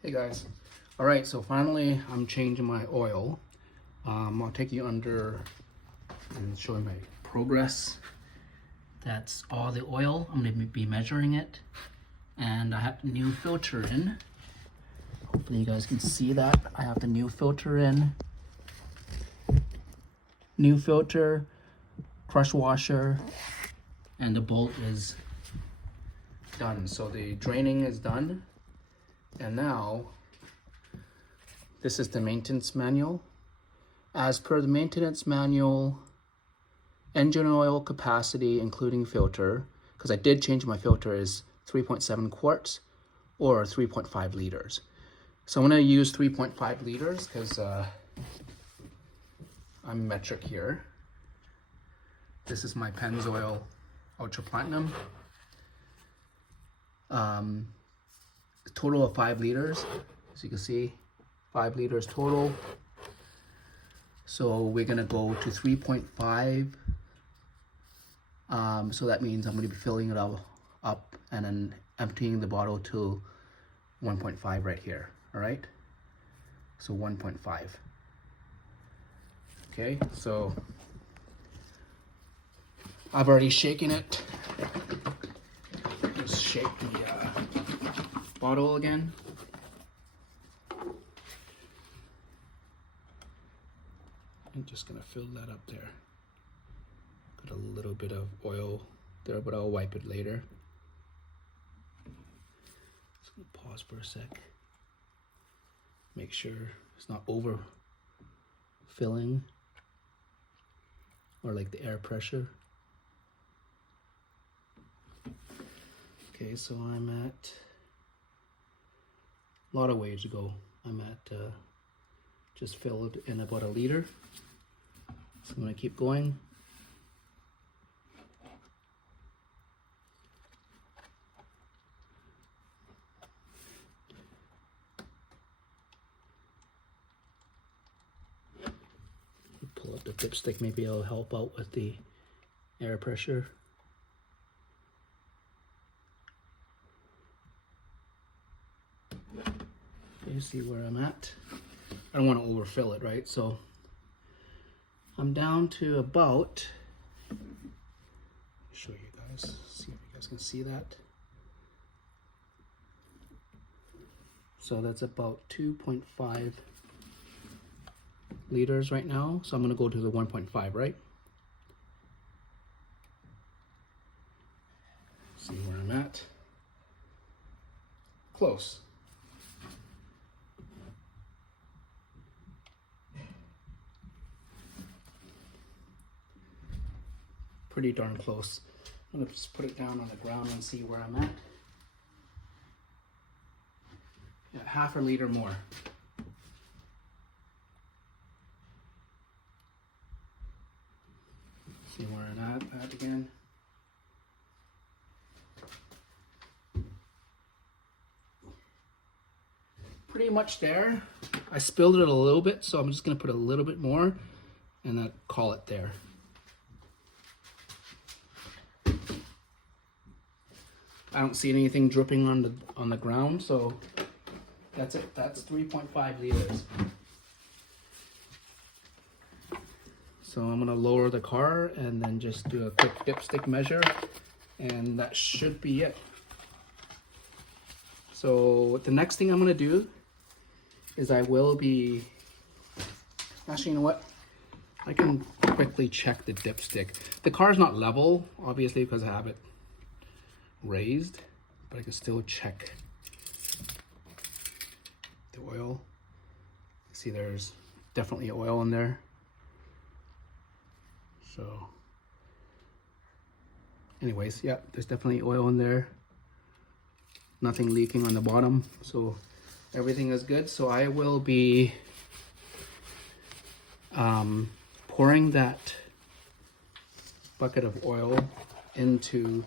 Hey guys. All right, so finally I'm changing my oil. I'll take you under and show you my progress. That's all the oil. I'm gonna be measuring it. And I have the new filter in. Hopefully you guys can see that. I have the new filter in. New filter, crush washer, and the bolt is done. So the draining is done. And now, this is the maintenance manual. As per the maintenance manual, engine oil capacity, including filter, because I did change my filter, is 3.7 quarts or 3.5 liters. So I'm gonna use 3.5 liters because I'm metric here. This is my Pennzoil Ultra Platinum. A total of 5 liters, as you can see, 5 liters total. So we're gonna go to 3.5. So that means I'm gonna be filling it up and then emptying the bottle to 1.5 right here, all right? So 1.5. Okay, so I've already shaken it. Just shake the bottle again. I'm just gonna fill that up there. Got a little bit of oil there, but I'll wipe it later. Just gonna pause for a sec. Make sure it's not overfilling or like the air pressure. Okay, so I'm at a lot of ways to go. I'm at just filled in about a liter. So I'm gonna keep going. Pull up the dipstick, maybe it'll help out with the air pressure. You see where I'm at. I don't want to overfill it, right? So I'm down to about, show you guys, see if you guys can see that. So that's about 2.5 liters right now. So I'm going to go to the 1.5, right? See where I'm at. Close. Pretty darn close. I'm gonna just put it down on the ground and see where I'm at. Yeah, half a liter more. See where I'm at again. Pretty much there. I spilled it a little bit, so I'm just gonna put a little bit more and then call it there. I don't see anything dripping on the ground, so that's it. That's 3.5 liters. So I'm gonna lower the car and then just do a quick dipstick measure, and that should be it. So the next thing I'm gonna do is I will be, actually, you know what? I can quickly check the dipstick. The car's not level, obviously, because I have it raised, but I can still check the oil. See, there's definitely oil in there. So anyways, yeah, there's definitely oil in there. Nothing leaking on the bottom, so everything is good. So I will be pouring that bucket of oil into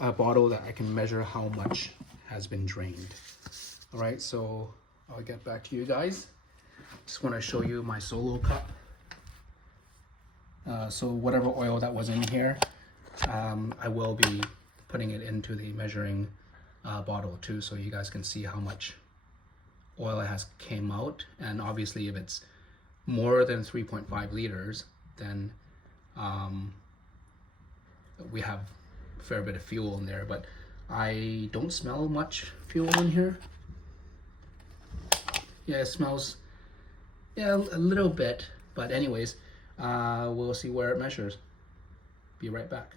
a bottle that I can measure how much has been drained. All right, so I'll get back to you guys. Just want to show you my Solo cup. So whatever oil that was in here, I will be putting it into the measuring bottle too, so you guys can see how much oil it has came out. And obviously if it's more than 3.5 liters, then we have a fair bit of fuel in there, but I don't smell much fuel in here. Yeah, it smells, yeah, a little bit, but anyways, we'll see where it measures. Be right back.